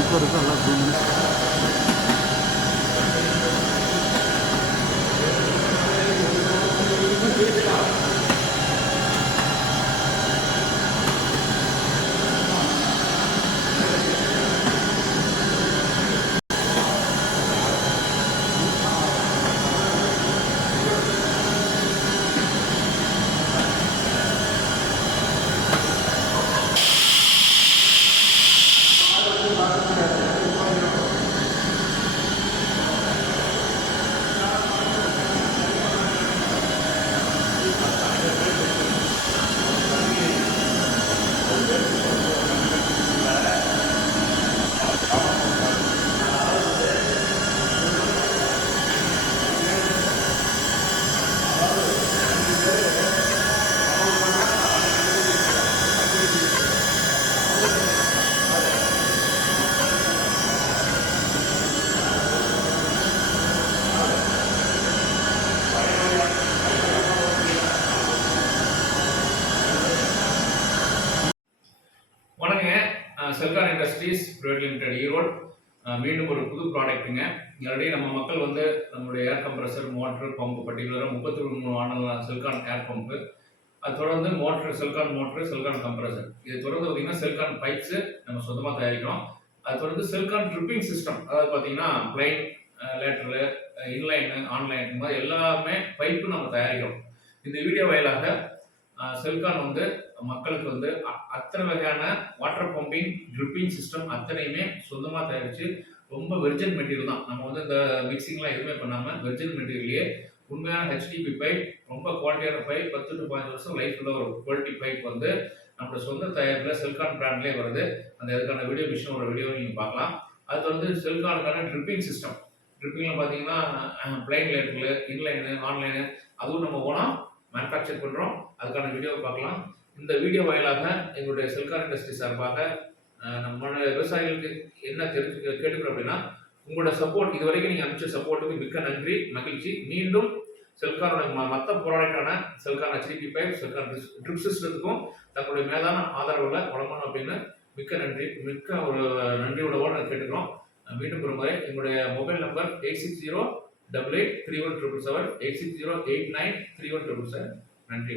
Sticker இருக்குது எல்லாம் zoom பண்ணி வணக்கங்க. Celkon industries private limited Erode. மீண்டும் ஒரு புது ப்ராடக்ட்டுங்க. ஆல்ரெடி நம்ம மக்கள் வந்து நம்மளுடைய ஏர் கம்ப்ரஸர், மோட்டர், பம்பு பர்டிகுலராக 33 மாடல் செல்கான் ஏர் பம்பு, அது தொடர்ந்து motor, Celkon motor, Celkon compressor, இது தொடர்ந்து பார்த்தீங்கன்னா செல்கான் பைப்ஸு நம்ம சொந்தமாக தயாரிக்கிறோம். அது தொடர்ந்து செல்கான் ட்ரிப்பிங் சிஸ்டம், அதாவது பார்த்தீங்கன்னா பிளைன், லேட்டரு, இன்லைனு, ஆன்லைன், இந்த மாதிரி எல்லாமே பைப்பு நம்ம தயாரிக்கிறோம். இந்த வீடியோ வாயிலாக செல்கான் வந்து மக்களுக்கு வந்து அத்தனை வகையான வாட்டர் பம்பிங், ட்ரிப்பிங் சிஸ்டம் அத்தனையுமே சொந்தமாக தயாரித்து ரொம்ப வெர்ஜன் மெட்டீரியல் தான். நம்ம வந்து இந்த மிக்சிங்லாம் எதுவுமே பண்ணாமல் வெர்ஜன் மெட்டீரியல்லையே உண்மையான ஹெச்டிபி பைப், ரொம்ப குவாலிட்டியான பைப், 10 to 15 வருஷம் லைஃப் உள்ள ஒரு குவாலிட்டி பைப் வந்து நம்மளோட சொந்த தயாரிப்பில் செல்கான் பிராண்ட்லேயே வருது. அந்த இதுக்கான வீடியோ மிஷினோட வீடியோ நீங்கள் பார்க்கலாம். அது வந்து செல்கானுக்கான ட்ரிப்பிங் சிஸ்டம். ட்ரிப்பிங்கில் பார்த்தீங்கன்னா பிளைன் லேட்டரில், இன்லைனு, ஆன்லைனு, அதுவும் நம்ம ஓனாக மேனுஃபேக்சர் பண்ணுறோம். அதுக்கான வீடியோவை பார்க்கலாம். இந்த வீடியோ வாயிலாக எங்களுடைய செல்கான் இண்டஸ்ட்ரி சார்பாக நம்மளுடைய விவசாயிகளுக்கு என்ன கேட்டுக்கிறோம் அப்படின்னா, உங்களோட சப்போர்ட், இது வரைக்கும் நீங்கள் அனுப்பிச்ச சப்போர்ட்டுக்கு மிக்க நன்றி, மகிழ்ச்சி. மீண்டும் செல்கானோட மற்ற ப்ராடக்டான Selcon HDPE pipe, Selcon drip சிஸ்டத்துக்கும் தங்களுடைய மேலான ஆதரவுகளை வழங்கணும் அப்படின்னு மிக்க நன்றி, மிக்க ஒரு நன்றியோட கேட்டுக்கிறோம். மீண்டும் ஒரு முறை எங்களுடைய மொபைல் நம்பர் 8608831777, 8608931777. நன்றி.